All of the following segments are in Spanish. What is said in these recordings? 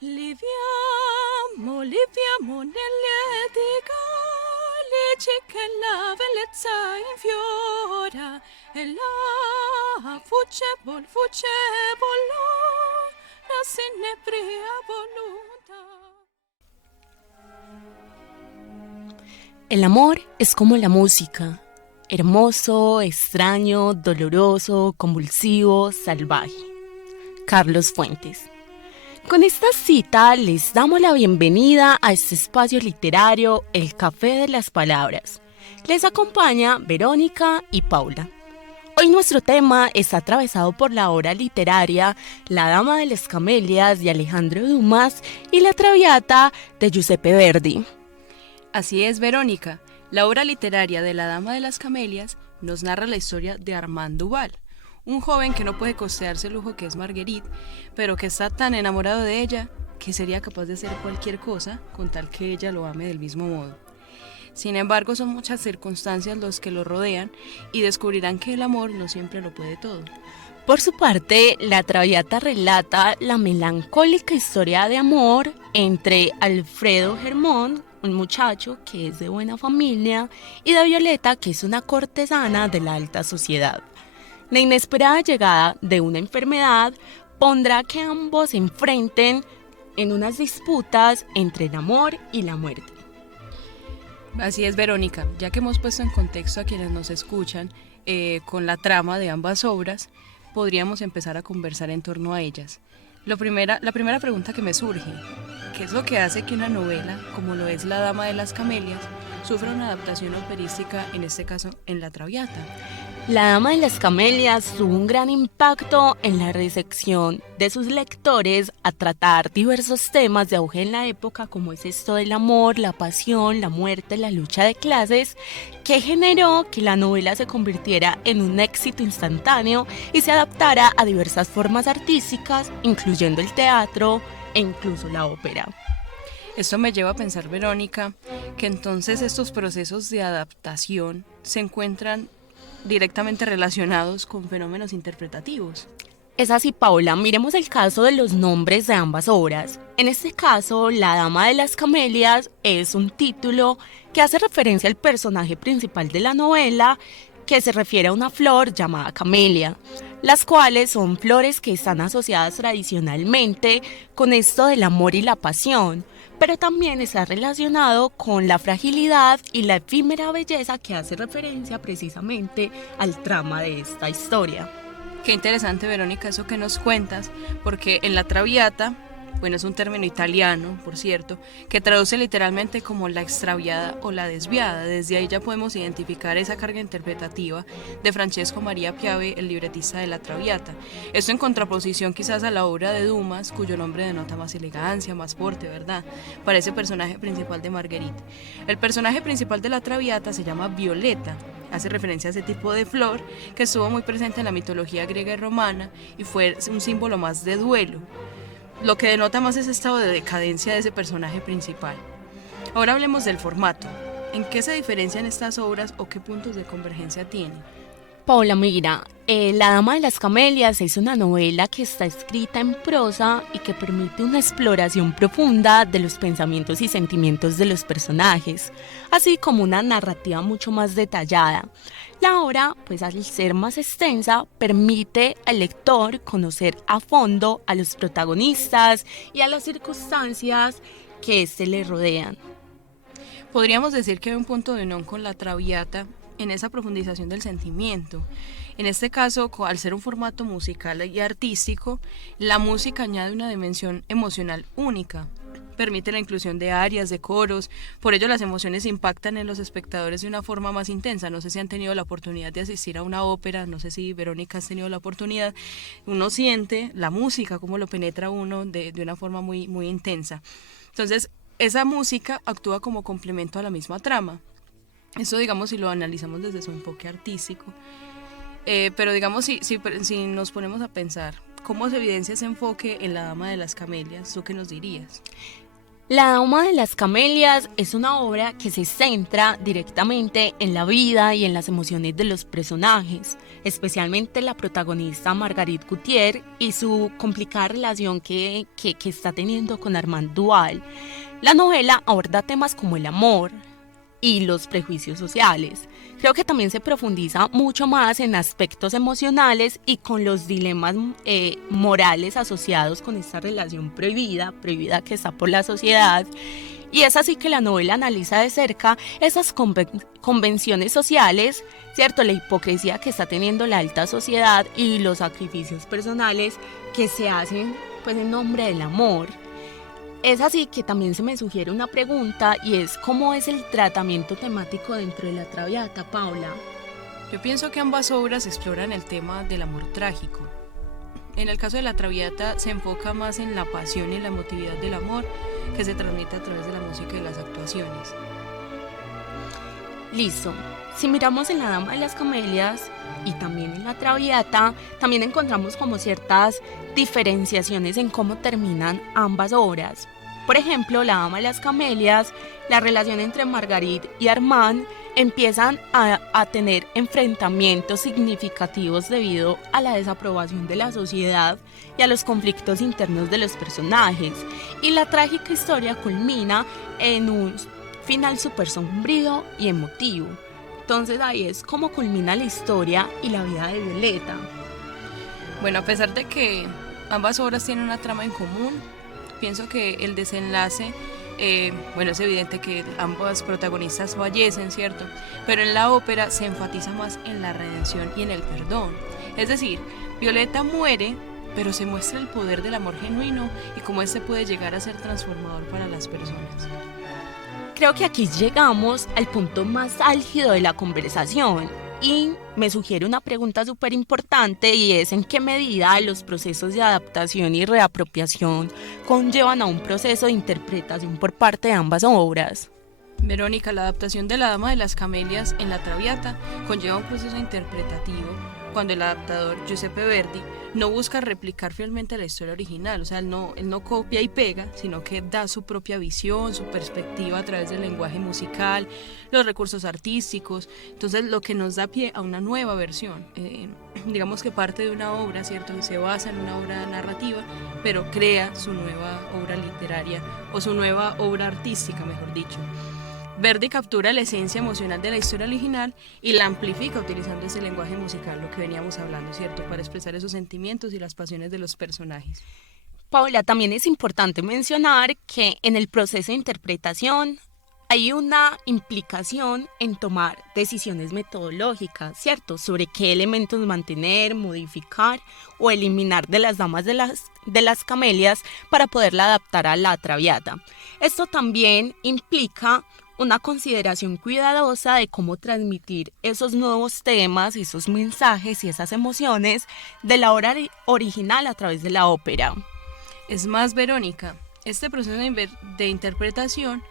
Liviamo nelle digalici che la bellezza infiora e la fucebol, la sinebria voluntà. El amor es como la música, hermoso, extraño, doloroso, convulsivo, salvaje. Carlos Fuentes. Con esta cita les damos la bienvenida a este espacio literario, El Café de las Palabras. Les acompaña Verónica y Paula. Hoy nuestro tema está atravesado por la obra literaria La Dama de las Camelias de Alejandro Dumas y La Traviata de Giuseppe Verdi. Así es, Verónica. La obra literaria de La Dama de las Camelias nos narra la historia de Armand Duval, un joven que no puede costearse el lujo que es Marguerite, pero que está tan enamorado de ella que sería capaz de hacer cualquier cosa con tal que ella lo ame del mismo modo. Sin embargo, son muchas circunstancias los que lo rodean y descubrirán que el amor no siempre lo puede todo. Por su parte, La Traviata relata la melancólica historia de amor entre Alfredo Germón, un muchacho que es de buena familia, y de Violeta, que es una cortesana de la alta sociedad. La inesperada llegada de una enfermedad pondrá que ambos se enfrenten en unas disputas entre el amor y la muerte. Así es, Verónica, ya que hemos puesto en contexto a quienes nos escuchan con la trama de ambas obras, podríamos empezar a conversar en torno a ellas. La primera pregunta que me surge, ¿qué es lo que hace que una novela, como lo es La Dama de las Camelias, sufra una adaptación operística, en este caso en La Traviata? La Dama de las Camelias tuvo un gran impacto en la recepción de sus lectores a tratar diversos temas de auge en la época, como es esto del amor, la pasión, la muerte, la lucha de clases, que generó que la novela se convirtiera en un éxito instantáneo y se adaptara a diversas formas artísticas, incluyendo el teatro e incluso la ópera. Esto me lleva a pensar, Verónica, que entonces estos procesos de adaptación se encuentran directamente relacionados con fenómenos interpretativos. Es así, Paula. Miremos el caso de los nombres de ambas obras. En este caso, La Dama de las Camelias es un título que hace referencia al personaje principal de la novela, que se refiere a una flor llamada camelia, las cuales son flores que están asociadas tradicionalmente con esto del amor y la pasión, pero también está relacionado con la fragilidad y la efímera belleza que hace referencia precisamente al trama de esta historia. Qué interesante, Verónica, eso que nos cuentas, porque en La Traviata, bueno, es un término italiano, por cierto, que traduce literalmente como la extraviada o la desviada. Desde ahí ya podemos identificar esa carga interpretativa de Francesco Maria Piave, el libretista de La Traviata. Esto en contraposición quizás a la obra de Dumas, cuyo nombre denota más elegancia, más porte, ¿verdad?, para ese personaje principal de Marguerite. El personaje principal de La Traviata se llama Violeta. Hace referencia a ese tipo de flor que estuvo muy presente en la mitología griega y romana y fue un símbolo más de duelo, lo que denota más ese estado de decadencia de ese personaje principal. Ahora hablemos del formato. ¿En qué se diferencian estas obras o qué puntos de convergencia tienen? Paula, mira, La Dama de las Camelias es una novela que está escrita en prosa y que permite una exploración profunda de los pensamientos y sentimientos de los personajes, así como una narrativa mucho más detallada. La obra, pues al ser más extensa, permite al lector conocer a fondo a los protagonistas y a las circunstancias que éste le rodean. Podríamos decir que hay un punto de unión con La Traviata en esa profundización del sentimiento. En este caso, al ser un formato musical y artístico, la música añade una dimensión emocional única. Permite la inclusión de arias, de coros, por ello las emociones impactan en los espectadores de una forma más intensa. No sé si han tenido la oportunidad de asistir a una ópera, no sé si Verónica has tenido la oportunidad, uno siente la música, cómo lo penetra uno de una forma muy, muy intensa. Entonces, esa música actúa como complemento a la misma trama. Eso, digamos, si lo analizamos desde su enfoque artístico. Pero digamos, si nos ponemos a pensar, ¿cómo se evidencia ese enfoque en La Dama de las Camelias? ¿Tú qué nos dirías? La Dama de las Camelias es una obra que se centra directamente en la vida y en las emociones de los personajes, especialmente la protagonista Marguerite Gautier y su complicada relación que está teniendo con Armand Duval. La novela aborda temas como el amor y los prejuicios sociales. Creo que también se profundiza mucho más en aspectos emocionales y con los dilemas morales asociados con esta relación prohibida que está por la sociedad. Y es así que la novela analiza de cerca esas convenciones sociales, ¿cierto? La hipocresía que está teniendo la alta sociedad y los sacrificios personales que se hacen pues en nombre del amor. Es así que también se me sugiere una pregunta y es ¿cómo es el tratamiento temático dentro de la Traviata, Paula? Yo pienso que ambas obras exploran el tema del amor trágico. En el caso de la Traviata se enfoca más en la pasión y la emotividad del amor que se transmite a través de la música y las actuaciones. Listo. Si miramos en La Dama de las Camelias y también en la Traviata, también encontramos como ciertas diferenciaciones en cómo terminan ambas obras. Por ejemplo, La Dama de las Camelias, la relación entre Marguerite y Armand empiezan a tener enfrentamientos significativos debido a la desaprobación de la sociedad y a los conflictos internos de los personajes. Y la trágica historia culmina en un final súper sombrío y emotivo. Entonces ahí es como culmina la historia y la vida de Violeta. Bueno, a pesar de que ambas obras tienen una trama en común, pienso que el desenlace, es evidente que ambas protagonistas fallecen, ¿cierto? Pero en la ópera se enfatiza más en la redención y en el perdón. Es decir, Violeta muere, pero se muestra el poder del amor genuino y cómo este puede llegar a ser transformador para las personas. Creo que aquí llegamos al punto más álgido de la conversación y me sugiere una pregunta súper importante y es ¿en qué medida los procesos de adaptación y reapropiación conllevan a un proceso de interpretación por parte de ambas obras? Verónica, la adaptación de La Dama de las Camelias en la Traviata conlleva un proceso interpretativo cuando el adaptador Giuseppe Verdi no busca replicar fielmente la historia original, o sea, él no copia y pega, sino que da su propia visión, su perspectiva a través del lenguaje musical, los recursos artísticos, entonces lo que nos da pie a una nueva versión, digamos que parte de una obra, ¿cierto?, que se basa en una obra narrativa, pero crea su nueva obra literaria o su nueva obra artística, mejor dicho. Verdi captura la esencia emocional de la historia original y la amplifica utilizando ese lenguaje musical, lo que veníamos hablando, ¿cierto?, para expresar esos sentimientos y las pasiones de los personajes. Paula, también es importante mencionar que en el proceso de interpretación hay una implicación en tomar decisiones metodológicas, ¿cierto?, sobre qué elementos mantener, modificar o eliminar de las Damas de las Camelias para poderla adaptar a la Traviata. Esto también implica una consideración cuidadosa de cómo transmitir esos nuevos temas, esos mensajes y esas emociones de la obra original a través de la ópera. Es más, Verónica, este proceso de interpretación,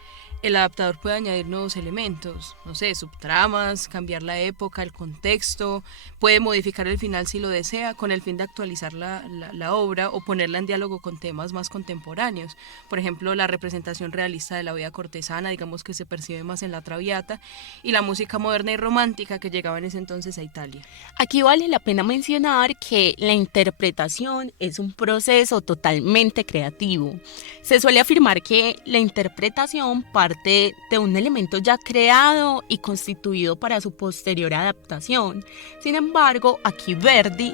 el adaptador puede añadir nuevos elementos, no sé, subtramas, cambiar la época, el contexto, puede modificar el final si lo desea, con el fin de actualizar la obra o ponerla en diálogo con temas más contemporáneos. Por ejemplo, la representación realista de la vida cortesana, digamos que se percibe más en la Traviata, y la música moderna y romántica que llegaba en ese entonces a Italia. Aquí vale la pena mencionar que la interpretación es un proceso totalmente creativo. Se suele afirmar que la interpretación parte de un elemento ya creado y constituido para su posterior adaptación. Sin embargo, aquí Verdi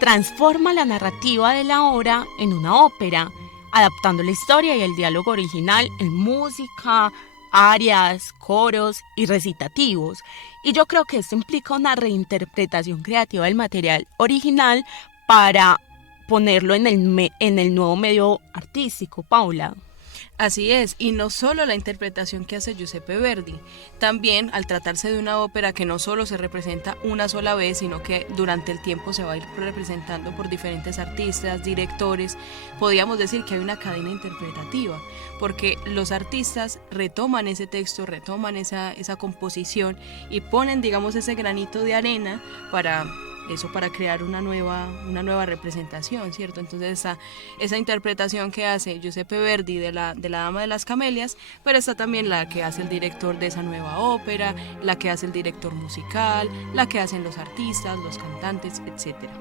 transforma la narrativa de la obra en una ópera, adaptando la historia y el diálogo original en música, arias, coros y recitativos. Y yo creo que esto implica una reinterpretación creativa del material original para ponerlo en el nuevo medio artístico, Paula. Así es, y no solo la interpretación que hace Giuseppe Verdi, también al tratarse de una ópera que no solo se representa una sola vez, sino que durante el tiempo se va a ir representando por diferentes artistas, directores, podríamos decir que hay una cadena interpretativa, porque los artistas retoman ese texto, retoman esa composición y ponen, digamos, ese granito de arena para eso para crear una nueva representación, ¿cierto? Entonces está esa interpretación que hace Giuseppe Verdi de la Dama de las Camelias, pero está también la que hace el director de esa nueva ópera, la que hace el director musical, la que hacen los artistas, los cantantes, etcétera.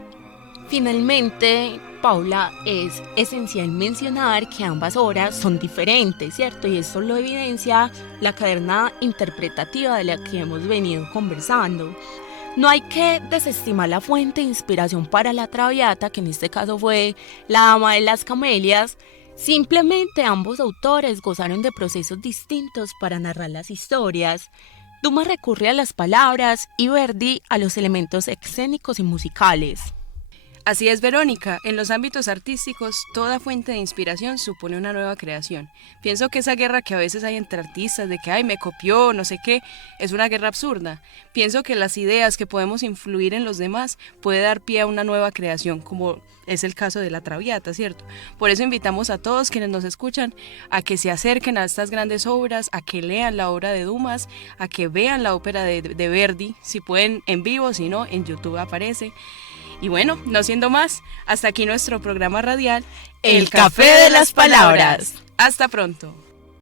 Finalmente, Paula, es esencial mencionar que ambas obras son diferentes, ¿cierto? Y esto lo evidencia la cadena interpretativa de la que hemos venido conversando. No hay que desestimar la fuente de inspiración para la Traviata, que en este caso fue la Dama de las Camelias. Simplemente ambos autores gozaron de procesos distintos para narrar las historias. Dumas recurre a las palabras y Verdi a los elementos escénicos y musicales. Así es, Verónica, en los ámbitos artísticos, toda fuente de inspiración supone una nueva creación. Pienso que esa guerra que a veces hay entre artistas de que, ay, me copió, no sé qué, es una guerra absurda. Pienso que las ideas que podemos influir en los demás puede dar pie a una nueva creación, como es el caso de la Traviata, ¿cierto? Por eso invitamos a todos quienes nos escuchan a que se acerquen a estas grandes obras, a que lean la obra de Dumas, a que vean la ópera de Verdi, si pueden en vivo, si no, en YouTube aparece. Y bueno, no siendo más, hasta aquí nuestro programa radial, El Café de las Palabras. Hasta pronto.